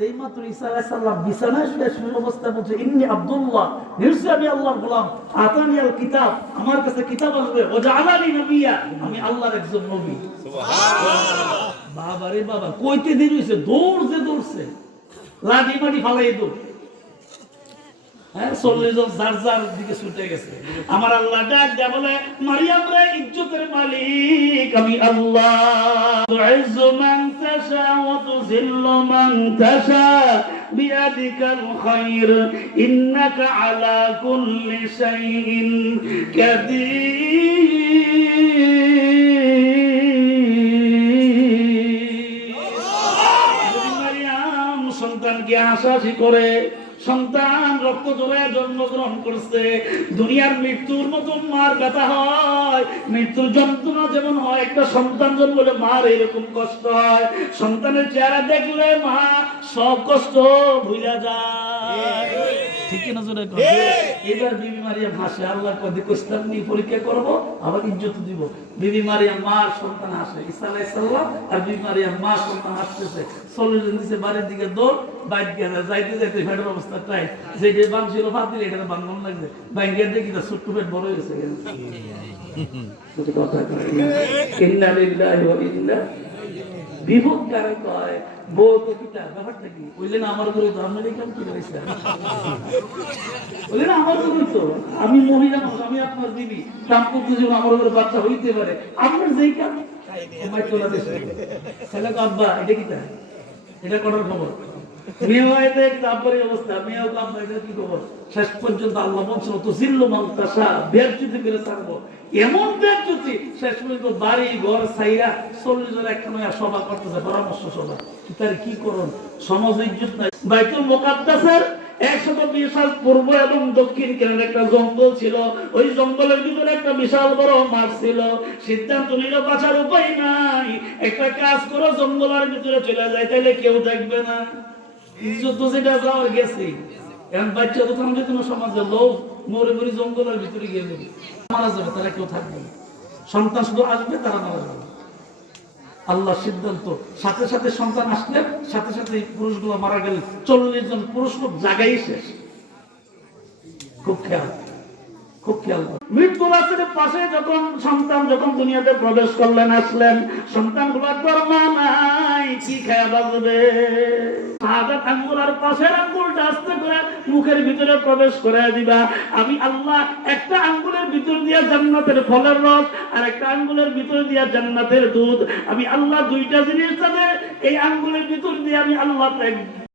যেইমাত্র ঈসা আলাইহিস সালাম বিছানায় শুয়ে অবস্থায় বলছে ইন্নী আব্দুল্লাহ, নিশ্চয়ই আমি আল্লাহর গোলাম, আতানিয়াল কিতাব, আমার কাছে কিতাব আসবে, ওয়া জাআলানি নবিয়্যা, আমি আল্লাহর একজন নবী। সুবহানাল্লাহ। বাবা রে বাবা, কইতে দেরি হইছে, দৌড়ছে লাঠি মাটি ফালাই দৌড়। হ্যাঁ, 40 জন যার দিকে ছুটে গেছে। আমার আল্লাহ ডাক দেয়া বলে, মারিয়াম রে, ইজ্জতের মালিক আমি আল্লাহ। তুইজ্জু মান তাশা ওয়া তুযিল্লু মান তাশা বিয়াদিকাল খায়র ইন্নাকা আলা কুল্লি শাইইন কাদির। মারিয়াম সন্তানকে আশাশি করে, সন্তান রক্ত জোড়ায় জন্মগ্রহণ করছে। দুনিয়ার মৃত্যুর মতো মার ব্যথা হয়, মৃত্যুর যন্ত্রণা যেমন হয়, একটা সন্তান জন্মলে মার এরকম কষ্ট হয়। সন্তানের চেহারা দেখলে মা সব কষ্ট ভুলে যায়। ঠিক না জোরে কর। এবার বিবি মারিয়াম হাসে, আল্লাহ কদি কষ্টাম নিয়ে পরীক্ষা করব, আবার ইজ্জত দিব। বিবি মারিয়াম মার সন্তান হাসে, ঈসা আলাইহিস সালাম আর বিবি মারিয়াম মা সন্তান হাসতেছে। 40 জন দিছে বাড়ির দিকে দৌড়, বাইক গেছে, যাইতে ফেটের অবস্থা টাইট, যে বাং ছিল ভাত দিলে এখানে বাংলাম লাগবে, ব্যাংকের দেখি না ছোট্ট পেট বড় হয়ে গেছে। ইন্না লিল্লাহি ওয়া ইন্না বিভোগ কারে কয় বউ তো কিটা ব্যাপারটা কি বললেন, আমার উপরে তো আমেরিকান কি হয়েছে, বললেন আমার উপরে তো, আমি মহিলা মানুষ, আমি আপনার বিবি, দাম্পত্য জীবন আমার উপরে বাচ্চা হইতে পারে, আপনার যেই কাজ ছেলে আব্বা এটা কিটা, এটা করার খবর। মেয়ে হয়তো একটা আব্বারের অবস্থা, মেয়েও আব্বা এটা কি খবর। শেষ পর্যন্ত আল্লাহ বলছিল তো জিল্লু মান তাশা, বেরচুতি করে ছাড়বো, এমন বেরচুতি শেষ পর্যন্ত বাড়ি ঘর ছাইরা 40 জন একখানে সভা করতেছে, পরামর্শ সভা। তার কি করুন, সমাজ ইজ্জত নাই। বাইতুল মুকাদ্দাসের 120 সাল পূর্ব এবং দক্ষিণ কেন্দ্রে একটা জঙ্গল ছিল, ওই জঙ্গলের ভিতরে একটা বিশাল বড় মাঠ ছিল। সিদ্ধান্ত নিল বাঁচার উপায় নাই, একটা কাজ করো, জঙ্গলের ভিতরে চলে যায়, তাইলে কেউ দেখবে না। ইজ্জত তো যেটা যাওয়ার গেছে, এখন বাচ্চা তো থামবে কোনো সমাজের লোক মরে মরে জঙ্গলের ভিতরে গিয়ে মরে মারা যাবে, তারা কেউ থাকবে না। সন্তান শুধু আসবে, তারা মারা যাবে। আল্লাহ সিদ্ধান্ত, সাথে সাথে সন্তান আসলে সাথে সাথে পুরুষগুলো মারা গেলে 40 জন পুরুষ লোক জায়গায় শেষ। খুব খেয়াল মৃত্যু রাতের পাশে যখন সন্তান দুনিয়াতে প্রবেশ করলেন, আসলেন, সন্তান গুলার মা নাই, কি খেয়া বাজবে। শাহাদাত আঙ্গুল আর পাশের আঙ্গুলটা আস্তে করে মুখের ভিতরে প্রবেশ করে দিবা। আমি আল্লাহ একটা আঙ্গুলের ভিতর দিয়া জান্নাতের ফলের রস, আর একটা আঙ্গুলের ভিতর দিয়া জান্নাতের দুধ, আমি আল্লাহ দুইটা জিনিস তাদের এই আঙ্গুলের ভিতর দিয়ে আমি আল্লাহ